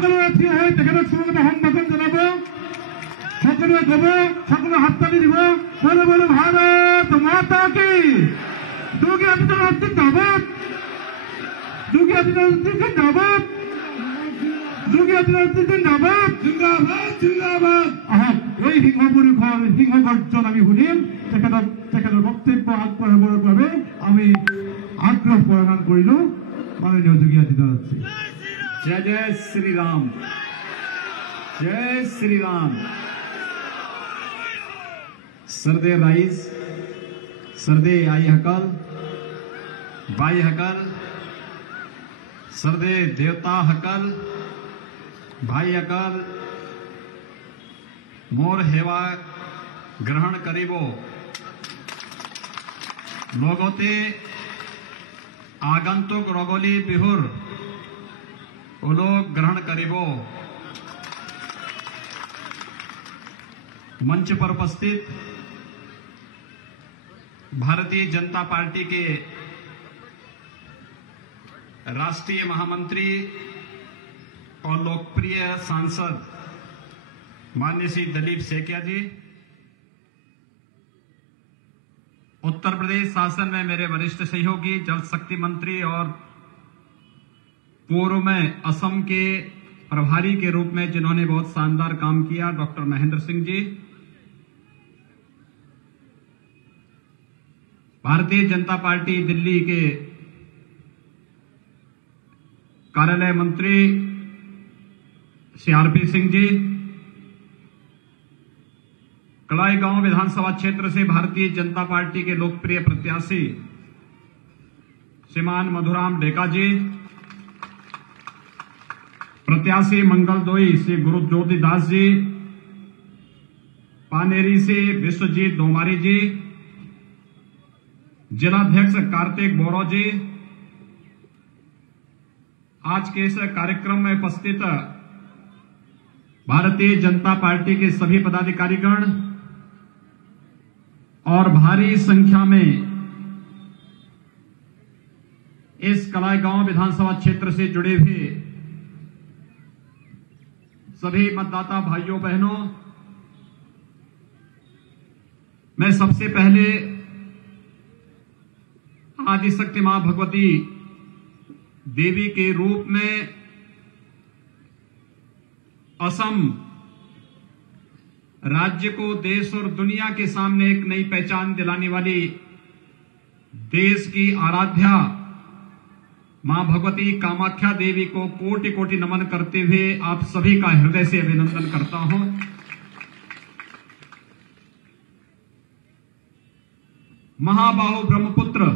সকলোৱে থিয় হৈ তেখেতক স্বাগতম সম্ভাষণ জনাব। সকলোৱে ক'ব, সকলোৱে হাত তালি দিব। বলো বলো ভাৰত মাতা কি। যোগী আদিত্যনাথ জিন্দাবাদ, যোগী আদিত্যনাথ জিন্দাবাদ, যোগী আদিত্যনাথ জিন্দাবাদ, জিন্দাবাদ জিন্দাবাদ। আহক এই সিংহ গৰ্জন আমি শুনিম। তেখেতৰ বক্তব্য আগবঢ়াবৰ বাবে আমি আগ্ৰহ প্ৰদান কৰিলো। माननीय योगी आदित्यनाथ जी। जय जय श्री राम, जय श्री राम। सरदे राइज, सरदे आई हकल, बाई हकल, सरदे देवता हकल, भाई हकल, मोर हेवा ग्रहण करीबो लोगोते आगंतुक रगोली बिहुर उलोक ग्रहण करीबो। मंच पर उपस्थित भारतीय जनता पार्टी के राष्ट्रीय महामंत्री और लोकप्रिय सांसद माननीय श्री दिलीप सेकिया जी, उत्तर प्रदेश शासन में मेरे वरिष्ठ सहयोगी जल शक्ति मंत्री और पूर्व में असम के प्रभारी के रूप में जिन्होंने बहुत शानदार काम किया, डॉक्टर महेंद्र सिंह जी, भारतीय जनता पार्टी दिल्ली के कार्यालय मंत्री श्री आरपी सिंह जी, कलाईगांव विधानसभा क्षेत्र से भारतीय जनता पार्टी के लोकप्रिय प्रत्याशी श्रीमान मधुराम डेका जी, प्रत्याशी मंगलदोई श्री गुरु ज्योति दास जी, पानेरी से विश्वजीत डोमारी जी, जिलाध्यक्ष कार्तिक बोरो जी, आज के इस कार्यक्रम में उपस्थित भारतीय जनता पार्टी के सभी पदाधिकारीगण और भारी संख्या में इस कलाईगांव विधानसभा क्षेत्र से जुड़े हुए सभी मतदाता भाइयों बहनों, मैं सबसे पहले आदिशक्ति मां भगवती देवी के रूप में असम राज्य को देश और दुनिया के सामने एक नई पहचान दिलाने वाली देश की आराध्या मां भगवती कामाख्या देवी को कोटि कोटि नमन करते हुए आप सभी का हृदय से अभिनंदन करता हूं। महाबाहु ब्रह्मपुत्र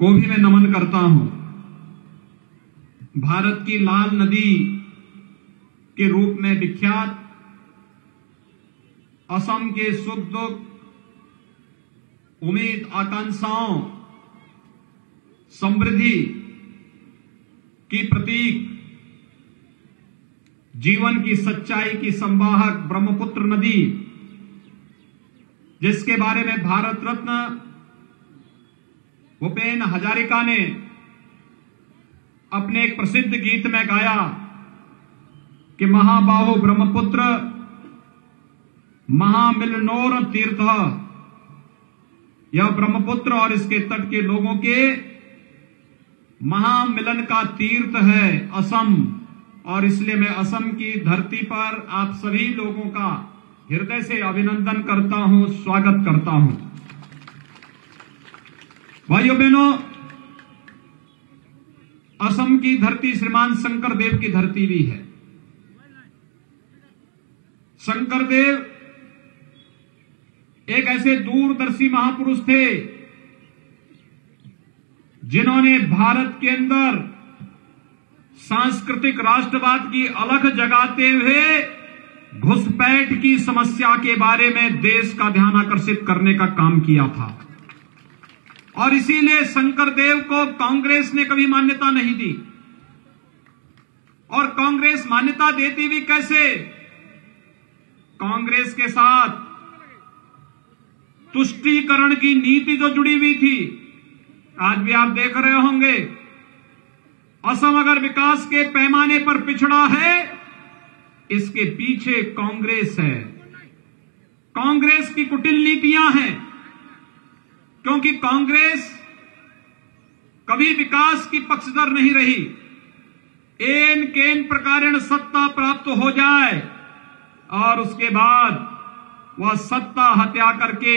को भी मैं नमन करता हूं। भारत की लाल नदी के रूप में विख्यात असम के सुख दुख, उम्मीद, आकांक्षाओं, समृद्धि की प्रतीक, जीवन की सच्चाई की संवाहक ब्रह्मपुत्र नदी, जिसके बारे में भारत रत्न भूपेन हजारिका ने अपने एक प्रसिद्ध गीत में गाया कि महाबाहु ब्रह्मपुत्र महामिलनोर तीर्थ, यह ब्रह्मपुत्र और इसके तट के लोगों के महामिलन का तीर्थ है असम। और इसलिए मैं असम की धरती पर आप सभी लोगों का हृदय से अभिनंदन करता हूं, स्वागत करता हूं। भाइयों बहनों, असम की धरती श्रीमान शंकर देव की धरती भी है। शंकर देव एक ऐसे दूरदर्शी महापुरुष थे जिन्होंने भारत के अंदर सांस्कृतिक राष्ट्रवाद की अलख जगाते हुए घुसपैठ की समस्या के बारे में देश का ध्यान आकर्षित करने का काम किया था। और इसीलिए शंकर देव को कांग्रेस ने कभी मान्यता नहीं दी। और कांग्रेस मान्यता देती भी कैसे? कांग्रेस के साथ तुष्टीकरण की नीति जो जुड़ी हुई थी, आज भी आप देख रहे होंगे असम अगर विकास के पैमाने पर पिछड़ा है, इसके पीछे कांग्रेस है। कांग्रेस की कुटिल नीतियां हैं, क्योंकि कांग्रेस कभी विकास की पक्षधर नहीं रही। एन केन प्रकारेण सत्ता प्राप्त हो जाए और उसके बाद वह सत्ता हत्या करके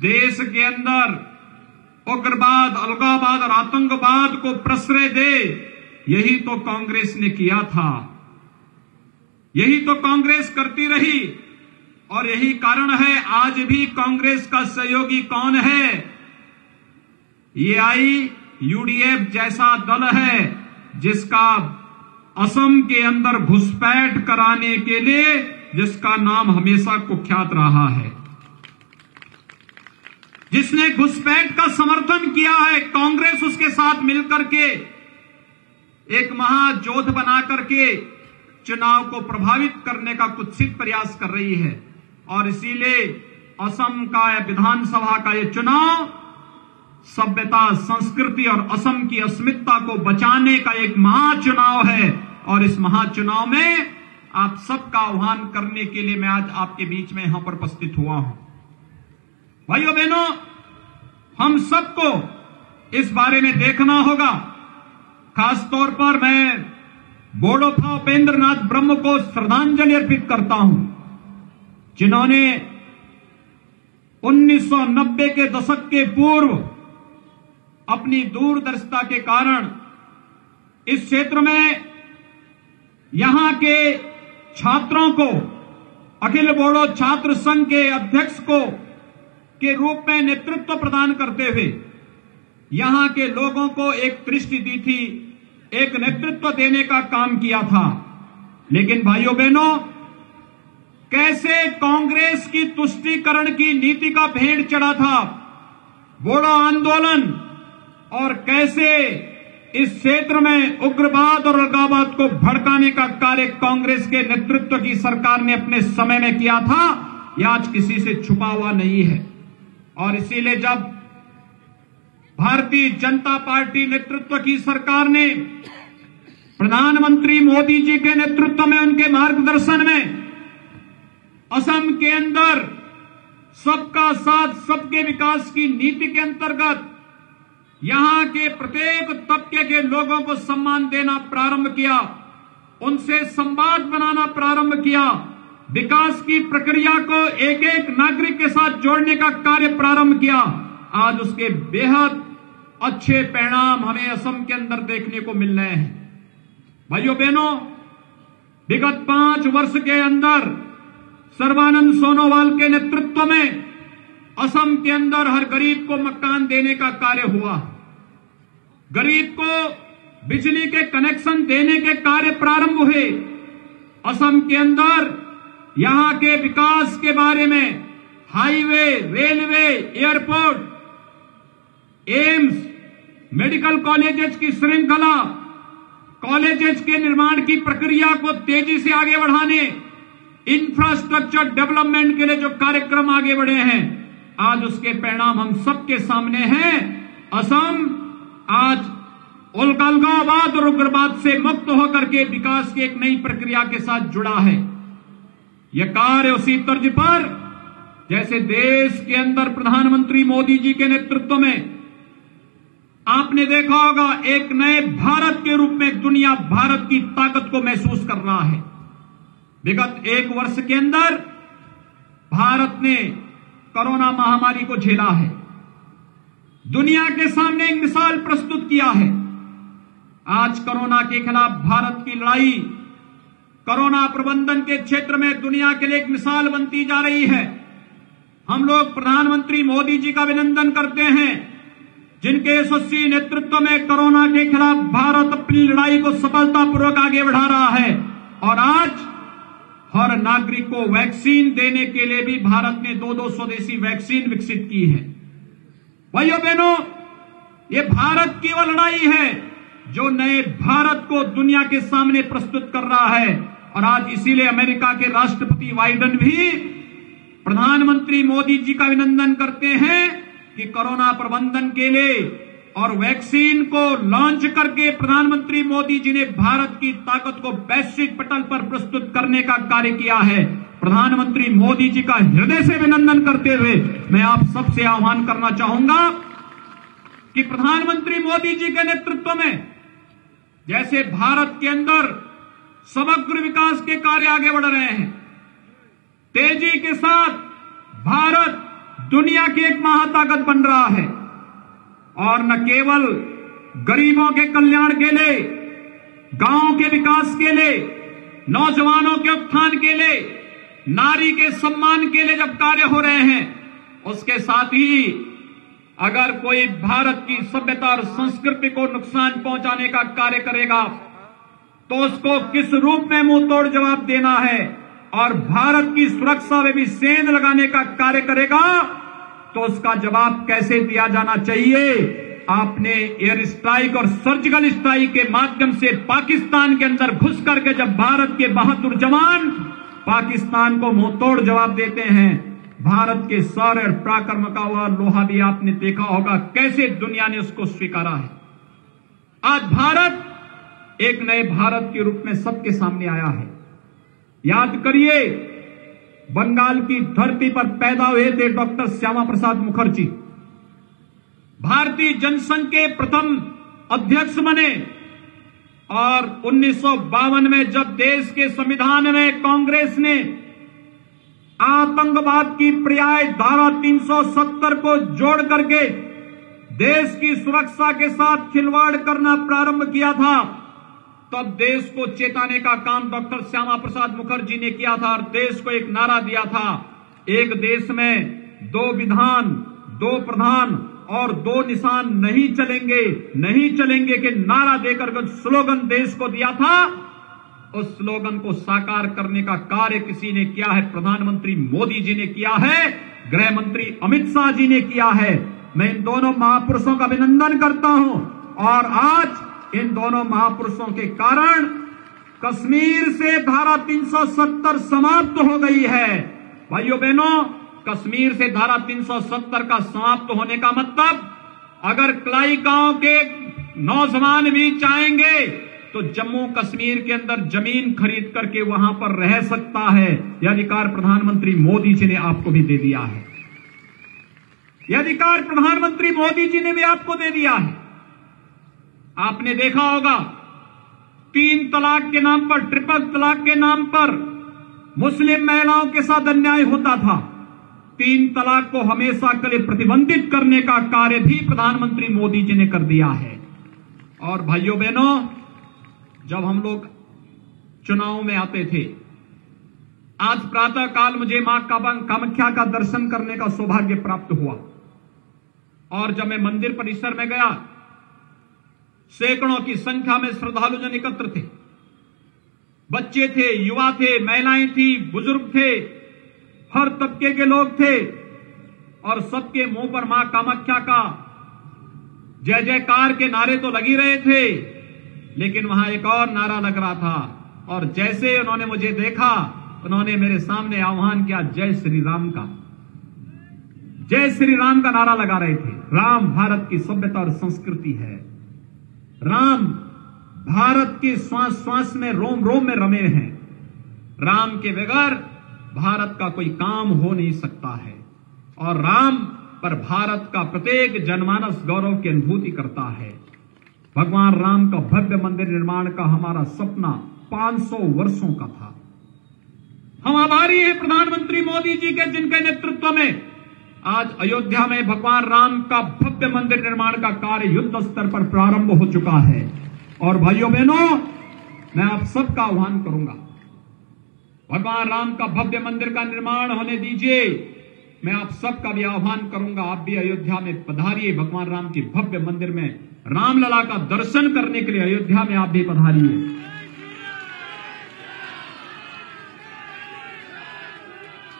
देश के अंदर उग्रवाद, अलगाववाद और आतंकवाद को प्रश्रय दे, यही तो कांग्रेस ने किया था, यही तो कांग्रेस करती रही। और यही कारण है आज भी कांग्रेस का सहयोगी कौन है? एआईयूडीएफ जैसा दल है, जिसका असम के अंदर घुसपैठ कराने के लिए जिसका नाम हमेशा कुख्यात रहा है, जिसने घुसपैठ का समर्थन किया है। कांग्रेस उसके साथ मिलकर के एक महाजोध बना करके चुनाव को प्रभावित करने का कुत्सित प्रयास कर रही है। और इसीलिए असम का विधानसभा का यह चुनाव सभ्यता, संस्कृति और असम की अस्मिता को बचाने का एक महाचुनाव है। और इस महाचुनाव में आप सबका आह्वान करने के लिए मैं आज आपके बीच में यहां पर उपस्थित हुआ हूं। भाइयों बहनों, हम सबको इस बारे में देखना होगा। खासतौर पर मैं बोडोफा उपेंद्र नाथ ब्रह्म को श्रद्धांजलि अर्पित करता हूं, जिन्होंने 1990 के दशक के पूर्व अपनी दूरदर्शिता के कारण इस क्षेत्र में यहां के छात्रों को अखिल बोडो छात्र संघ के अध्यक्ष के रूप में नेतृत्व प्रदान करते हुए यहां के लोगों को एक दृष्टि दी थी, एक नेतृत्व देने का काम किया था। लेकिन भाइयों बहनों, कैसे कांग्रेस की तुष्टीकरण की नीति का भेंट चढ़ा था बोडो आंदोलन, और कैसे इस क्षेत्र में उग्रवाद और अलगाववाद को भड़काने का कार्य कांग्रेस के नेतृत्व की सरकार ने अपने समय में किया था, यह आज किसी से छुपा हुआ नहीं है। और इसीलिए जब भारतीय जनता पार्टी नेतृत्व की सरकार ने प्रधानमंत्री मोदी जी के नेतृत्व में, उनके मार्गदर्शन में असम के अंदर सबका साथ सबके विकास की नीति के अंतर्गत यहां के प्रत्येक तबके के लोगों को सम्मान देना प्रारंभ किया, उनसे संवाद बनाना प्रारंभ किया, विकास की प्रक्रिया को एक एक नागरिक के साथ जोड़ने का कार्य प्रारंभ किया, आज उसके बेहद अच्छे परिणाम हमें असम के अंदर देखने को मिल रहे हैं। भाइयों बहनों, विगत 5 वर्ष के अंदर सर्बानंद सोनोवाल के नेतृत्व में असम के अंदर हर गरीब को मकान देने का कार्य हुआ, गरीब को बिजली के कनेक्शन देने के कार्य प्रारंभ हुए। असम के अंदर यहां के विकास के बारे में highway, railway, airport, AIIMS, medical colleges की श्रृंखला, कॉलेजेस के निर्माण की प्रक्रिया को तेजी से आगे बढ़ाने, इंफ्रास्ट्रक्चर डेवलपमेंट के लिए जो कार्यक्रम आगे बढ़े हैं, आज उसके परिणाम हम सबके सामने हैं। असम आज अलगाववाद और उग्रवाद से मुक्त होकर के विकास की एक नई प्रक्रिया के साथ जुड़ा है। यह कार्य उसी तर्ज पर जैसे देश के अंदर प्रधानमंत्री मोदी जी के नेतृत्व में आपने देखा होगा, एक नए भारत के रूप में दुनिया भारत की ताकत को महसूस कर रहा है। विगत 1 वर्ष के अंदर भारत ने कोरोना महामारी को झेला है, दुनिया के सामने एक मिसाल प्रस्तुत किया है। आज कोरोना के खिलाफ भारत की लड़ाई कोरोना प्रबंधन के क्षेत्र में दुनिया के लिए एक मिसाल बनती जा रही है। हम लोग प्रधानमंत्री मोदी जी का अभिनंदन करते हैं, जिनके यशस्वी नेतृत्व में कोरोना के खिलाफ भारत अपनी लड़ाई को सफलतापूर्वक आगे बढ़ा रहा है। और आज हर नागरिक को वैक्सीन देने के लिए भी भारत ने 2 स्वदेशी वैक्सीन विकसित की है। भाइयों बहनों, ये भारत की वो लड़ाई है जो नए भारत को दुनिया के सामने प्रस्तुत कर रहा है। और आज इसीलिए अमेरिका के राष्ट्रपति बाइडेन भी प्रधानमंत्री मोदी जी का अभिनंदन करते हैं कि कोरोना प्रबंधन के लिए और वैक्सीन को लॉन्च करके प्रधानमंत्री मोदी जी ने भारत की ताकत को वैश्विक पटल पर प्रस्तुत करने का कार्य किया है। प्रधानमंत्री मोदी जी का हृदय से अभिनंदन करते हुए मैं आप सबसे आह्वान करना चाहूंगा कि प्रधानमंत्री मोदी जी के नेतृत्व में जैसे भारत के अंदर समग्र विकास के कार्य आगे बढ़ रहे हैं, तेजी के साथ भारत दुनिया की एक महाताकत बन रहा है और न केवल गरीबों के कल्याण के लिए, गांवों के विकास के लिए, नौजवानों के उत्थान के लिए, नारी के सम्मान के लिए जब कार्य हो रहे हैं, उसके साथ ही अगर कोई भारत की सभ्यता और संस्कृति को नुकसान पहुंचाने का कार्य करेगा तो उसको किस रूप में मुंह तोड़ जवाब देना है और भारत की सुरक्षा में भी सेंध लगाने का कार्य करेगा तो उसका जवाब कैसे दिया जाना चाहिए। आपने एयर स्ट्राइक और सर्जिकल स्ट्राइक के माध्यम से पाकिस्तान के अंदर घुस करके जब भारत के बहादुर जवान पाकिस्तान को मुंह तोड़ जवाब देते हैं, भारत के शौर्य और पराक्रम का हुआ लोहा भी आपने देखा होगा कैसे दुनिया ने उसको स्वीकारा है। आज भारत एक नए भारत के रूप में सबके सामने आया है। याद करिए, बंगाल की धरती पर पैदा हुए थे डॉक्टर श्यामा प्रसाद मुखर्जी, भारतीय जनसंघ के प्रथम अध्यक्ष बने और 1952 में जब देश के संविधान में कांग्रेस ने आतंकवाद की पर्याय धारा 370 को जोड़ करके देश की सुरक्षा के साथ खिलवाड़ करना प्रारंभ किया था, तब देश को चेताने का काम डॉक्टर श्यामा प्रसाद मुखर्जी ने किया था और देश को एक नारा दिया था, एक देश में दो विधान, दो प्रधान और दो निशान नहीं चलेंगे कि नारा देकर स्लोगन देश को दिया था। उस स्लोगन को साकार करने का कार्य किसी ने किया है, प्रधानमंत्री मोदी जी ने किया है, गृह मंत्री अमित शाह जी ने किया है। मैं इन दोनों महापुरुषों का अभिनंदन करता हूं और आज इन दोनों महापुरुषों के कारण कश्मीर से धारा 370 समाप्त हो गई है। भाइयों बहनों, कश्मीर से धारा 370 का समाप्त होने का मतलब, अगर कलाई गांव के नौजवान भी चाहेंगे तो जम्मू कश्मीर के अंदर जमीन खरीद करके वहां पर रह सकता है। यह अधिकार प्रधानमंत्री मोदी जी ने आपको भी दे दिया है। यह अधिकार प्रधानमंत्री मोदी जी ने भी आपको दे दिया है। आपने देखा होगा 3 तलाक के नाम पर, ट्रिपल तलाक के नाम पर मुस्लिम महिलाओं के साथ अन्याय होता था। 3 तलाक को हमेशा के लिए प्रतिबंधित करने का कार्य भी प्रधानमंत्री मोदी जी ने कर दिया है। और भाइयों बहनों, जब हम लोग चुनाव में आते थे, आज प्रातः काल मुझे मां कामाख्या का दर्शन करने का सौभाग्य प्राप्त हुआ और जब मैं मंदिर परिसर में गया, सैकड़ों की संख्या में श्रद्धालुजन एकत्र थे। बच्चे थे, युवा थे, महिलाएं थी, बुजुर्ग थे, हर तबके के लोग थे और सबके मुंह पर मां कामाख्या का जय जयकार के नारे तो लगी रहे थे, लेकिन वहां एक और नारा लग रहा था और जैसे उन्होंने मुझे देखा, उन्होंने मेरे सामने आह्वान किया, जय श्री राम का, जय श्री राम का नारा लगा रहे थे। राम भारत की सभ्यता और संस्कृति है। राम भारत की श्वास श्वास में, रोम रोम में रमे हैं। राम के बगैर भारत का कोई काम हो नहीं सकता है और राम पर भारत का प्रत्येक जनमानस गौरव की अनुभूति करता है। भगवान राम का भव्य मंदिर निर्माण का हमारा सपना 500 वर्षों का था। हम आभारी हैं प्रधानमंत्री मोदी जी के, जिनके नेतृत्व में आज अयोध्या में भगवान राम का भव्य मंदिर निर्माण का कार्य युद्ध स्तर पर प्रारंभ हो चुका है। और भाइयों बहनों, मैं आप सबका आह्वान करूंगा, भगवान राम का भव्य मंदिर का निर्माण होने दीजिए। मैं आप सबका भी आह्वान करूंगा, आप भी अयोध्या में पधारिए। भगवान राम की भव्य मंदिर में रामलला का दर्शन करने के लिए अयोध्या में आप भी पधारिए।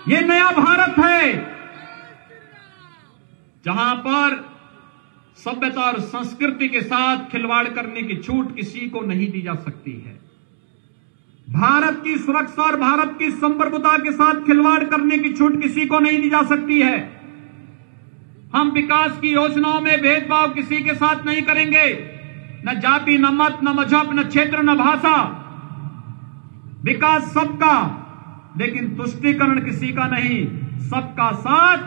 ये नया भारत है जहां पर सभ्यता और संस्कृति के साथ खिलवाड़ करने की छूट किसी को नहीं दी जा सकती है। भारत की सुरक्षा और भारत की संप्रभुता के साथ खिलवाड़ करने की छूट किसी को नहीं दी जा सकती है। हम विकास की योजनाओं में भेदभाव किसी के साथ नहीं करेंगे, न जाति, न मत, न मजहब, न क्षेत्र, न भाषा। विकास सबका, लेकिन तुष्टीकरण किसी का नहीं। सबका साथ,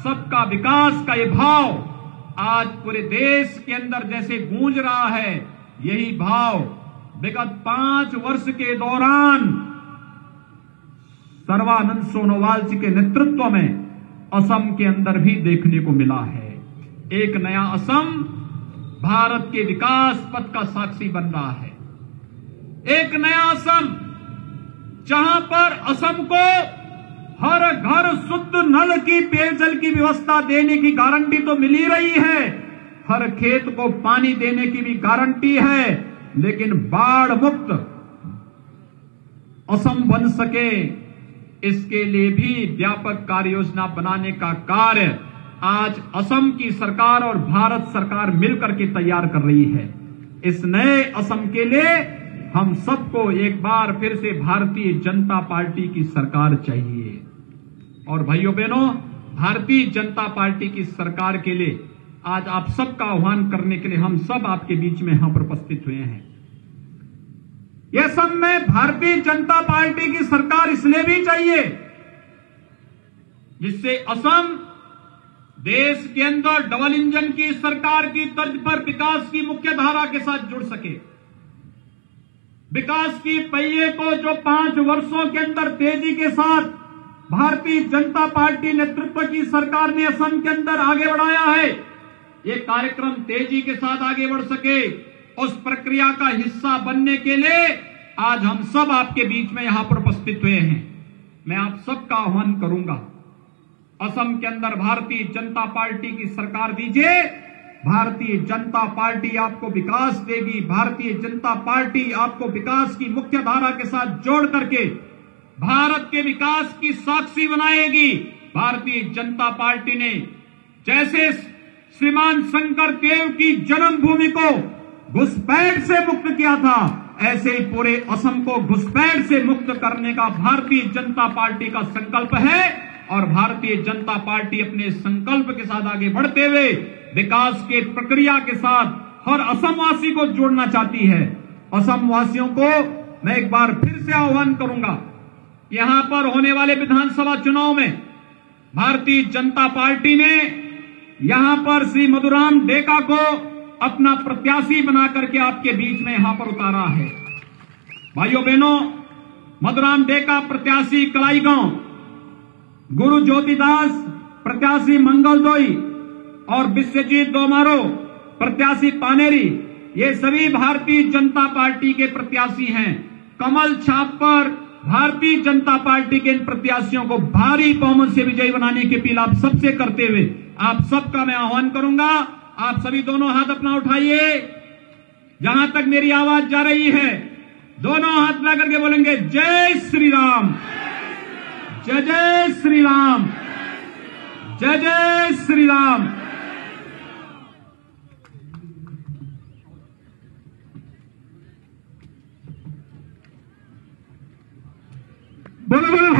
सबका विकास का ये भाव आज पूरे देश के अंदर जैसे गूंज रहा है, यही भाव विगत 5 वर्ष के दौरान सर्बानंद सोनोवाल जी के नेतृत्व में असम के अंदर भी देखने को मिला है। एक नया असम भारत के विकास पथ का साक्षी बन रहा है। एक नया असम जहां पर असम को हर घर शुद्ध नल की पेयजल की व्यवस्था देने की गारंटी तो मिल ही रही है, हर खेत को पानी देने की भी गारंटी है, लेकिन बाढ़ मुक्त असम बन सके इसके लिए भी व्यापक कार्य योजना बनाने का कार्य आज असम की सरकार और भारत सरकार मिलकर के तैयार कर रही है। इस नए असम के लिए हम सबको एक बार फिर से भारतीय जनता पार्टी की सरकार चाहिए। और भाइयों बहनों, भारतीय जनता पार्टी की सरकार के लिए आज आप सबका आह्वान करने के लिए हम सब आपके बीच में यहां पर उपस्थित हुए हैं। यह सब में भारतीय जनता पार्टी की सरकार इसलिए भी चाहिए जिससे असम देश के अंदर डबल इंजन की सरकार की तर्ज पर विकास की मुख्य धारा के साथ जुड़ सके। विकास की पहिए को जो 5 वर्षों के अंदर तेजी के साथ भारतीय जनता पार्टी नेतृत्व की सरकार ने असम के अंदर आगे बढ़ाया है, ये कार्यक्रम तेजी के साथ आगे बढ़ सके, उस प्रक्रिया का हिस्सा बनने के लिए आज हम सब आपके बीच में यहां पर उपस्थित हुए हैं। मैं आप सबका आह्वान करूंगा, असम के अंदर भारतीय जनता पार्टी की सरकार दीजिए। भारतीय जनता पार्टी आपको विकास देगी, भारतीय जनता पार्टी आपको विकास की मुख्य धारा के साथ जोड़ करके भारत के विकास की साक्षी बनाएगी। भारतीय जनता पार्टी ने जैसे श्रीमान शंकर देव की जन्मभूमि को घुसपैठ से मुक्त किया था, ऐसे ही पूरे असम को घुसपैठ से मुक्त करने का भारतीय जनता पार्टी का संकल्प है। और भारतीय जनता पार्टी अपने संकल्प के साथ आगे बढ़ते हुए विकास के प्रक्रिया के साथ हर असमवासी को जोड़ना चाहती है। असम वासियों को मैं एक बार फिर से आह्वान करूंगा, यहां पर होने वाले विधानसभा चुनाव में भारतीय जनता पार्टी ने यहां पर श्री मधुराम डेका को अपना प्रत्याशी बना करके आपके बीच में यहां पर उतारा है। भाइयों बहनों, मधुराम डेका प्रत्याशी कलाईगांव, गुरु ज्योतिदास प्रत्याशी मंगलदोई और विश्वजीत दोमारो प्रत्याशी पानेरी, ये सभी भारतीय जनता पार्टी के प्रत्याशी हैं। कमल छाप पर भारतीय जनता पार्टी के इन प्रत्याशियों को भारी बहुमत से विजयी बनाने की अपील आप सबसे करते हुए आप सबका मैं आह्वान करूंगा, आप सभी दोनों हाथ अपना उठाइए। जहां तक मेरी आवाज जा रही है, दोनों हाथ ला करके बोलेंगे जय श्री राम, जय जय श्री राम, जय जय श्री राम। बोलो बोलो